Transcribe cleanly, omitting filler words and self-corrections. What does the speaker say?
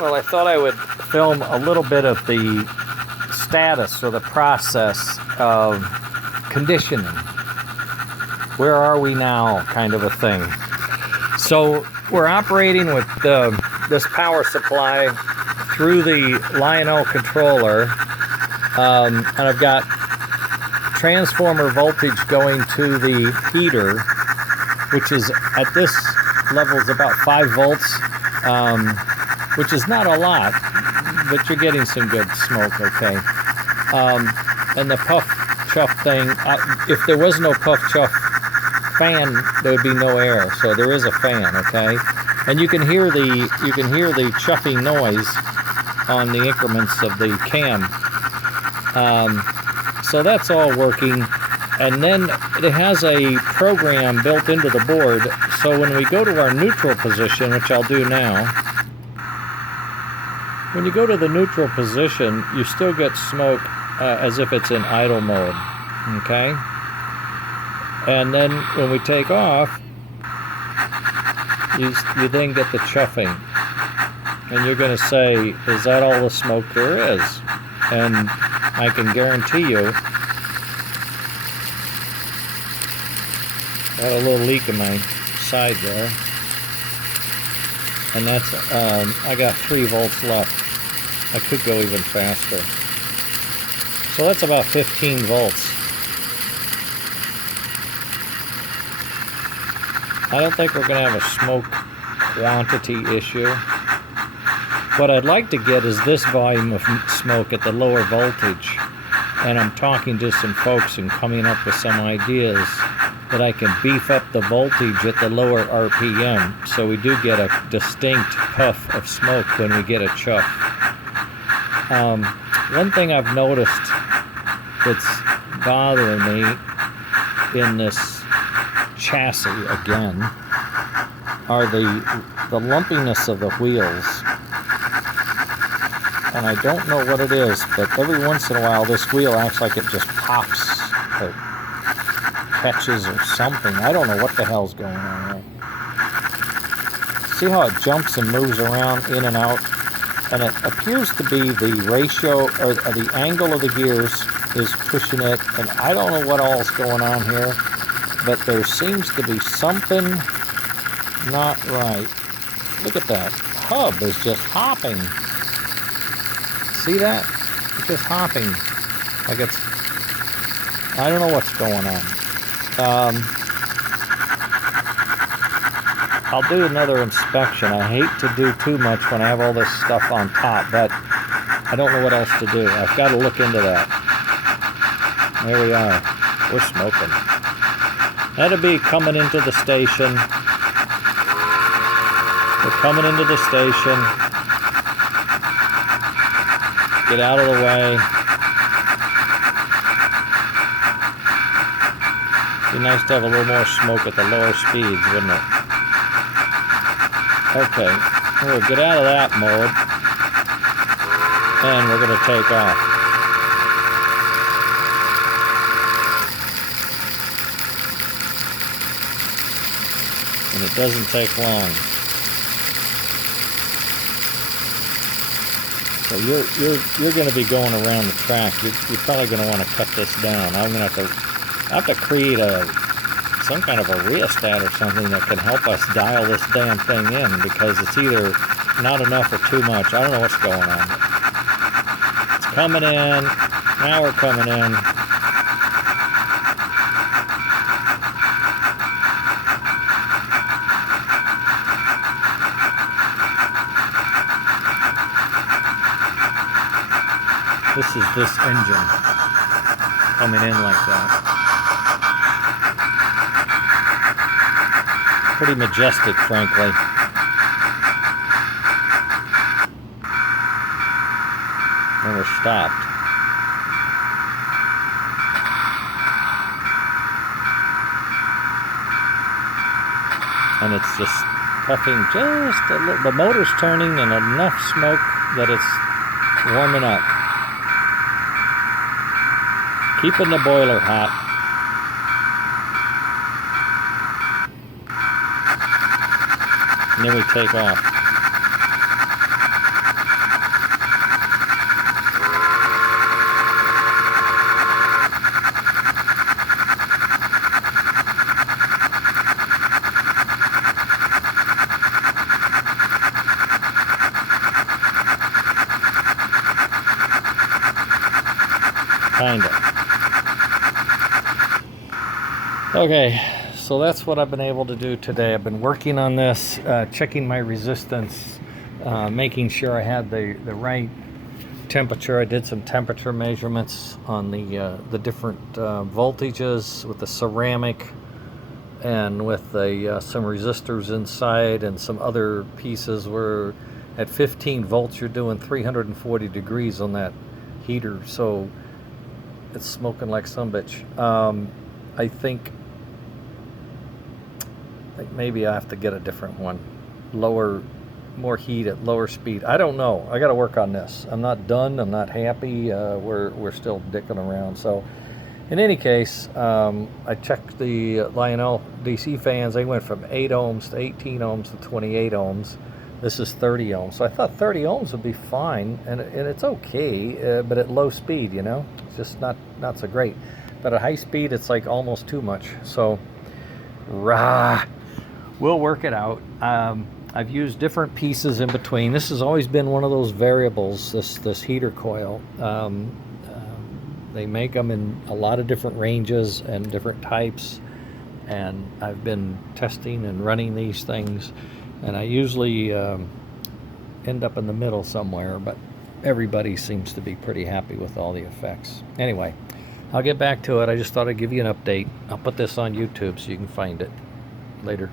Well, I thought I would film a little bit of the status or the process of conditioning. Where are we now, kind of a thing. So we're operating with this power supply through the Lionel controller, and I've got transformer voltage going to the heater, which is at this level is about 5 volts, which is not a lot, but you're getting some good smoke, okay. And the puff chuff thing, if there was no puff chuff fan, there would be no air, so there is a fan, okay. And you can hear the chuffing noise on the increments of the cam. So that's all working, and then it has a program built into the board, so when we go to our neutral position, which I'll do now, when you go to the neutral position, you still get smoke as if it's in idle mode, okay? And then when we take off, you then get the chuffing, and you're going to say, is that all the smoke there is? And I can guarantee you, I got a little leak in my side there, and that's, I got 3 volts left. I could go even faster. So that's about 15 volts. I don't think we're going to have a smoke quantity issue. What I'd like to get is this volume of smoke at the lower voltage, and I'm talking to some folks and coming up with some ideas that I can beef up the voltage at the lower RPM, so we do get a distinct puff of smoke when we get a chuff. One thing I've noticed that's bothering me in this chassis again are the lumpiness of the wheels. And I don't know what it is, but every once in a while this wheel acts like it just pops or catches or something. I don't know what the hell's going on there. See how it jumps and moves around in and out? And it appears to be the ratio or the angle of the gears is pushing it, and I don't know what all's going on here, but there seems to be something not right. Look at that. Hub is just hopping. See that? It's just hopping. Like it's... I don't know what's going on. I'll do another inspection. I hate to do too much when I have all this stuff on top, but I don't know what else to do. I've got to look into that. There we are. We're smoking. That'll be coming into the station. We're coming into the station. Get out of the way. Be nice to have a little more smoke at the lower speeds, wouldn't it? Okay, we'll get out of that mode, and we're going to take off. And it doesn't take long. So you're going to be going around the track. You're probably going to want to cut this down. I'm going to have to create some kind of a rheostat or something that can help us dial this damn thing in, because it's either not enough or too much. I don't know what's going on. It's coming in. Now we're coming in. This is this engine coming in like that. Pretty majestic, frankly. And we're stopped. And it's just puffing just a little. The motor's turning and enough smoke that it's warming up. Keeping the boiler hot. And then we take off. kind of. Okay, so that's what I've been able to do today. I've been working on this, checking my resistance, making sure I had the right temperature. I did some temperature measurements on the different voltages with the ceramic and with some resistors inside and some other pieces. Where at 15 volts you're doing 340 degrees on that heater, so it's smoking like some bitch. I think maybe I have to get a different one, more heat at lower speed. I don't know. I got to work on this. I'm not done. I'm not happy. We're still dicking around. So, in any case, I checked the Lionel DC fans. They went from 8 ohms to 18 ohms to 28 ohms. This is 30 ohms. So I thought 30 ohms would be fine, and it's okay, but at low speed, you know, it's just not so great. But at high speed, it's like almost too much. So, we'll work it out. I've used different pieces in between. This has always been one of those variables, this heater coil. They make them in a lot of different ranges and different types, and I've been testing and running these things, and I usually end up in the middle somewhere, but everybody seems to be pretty happy with all the effects. Anyway, I'll get back to it. I just thought I'd give you an update. I'll put this on YouTube so you can find it later.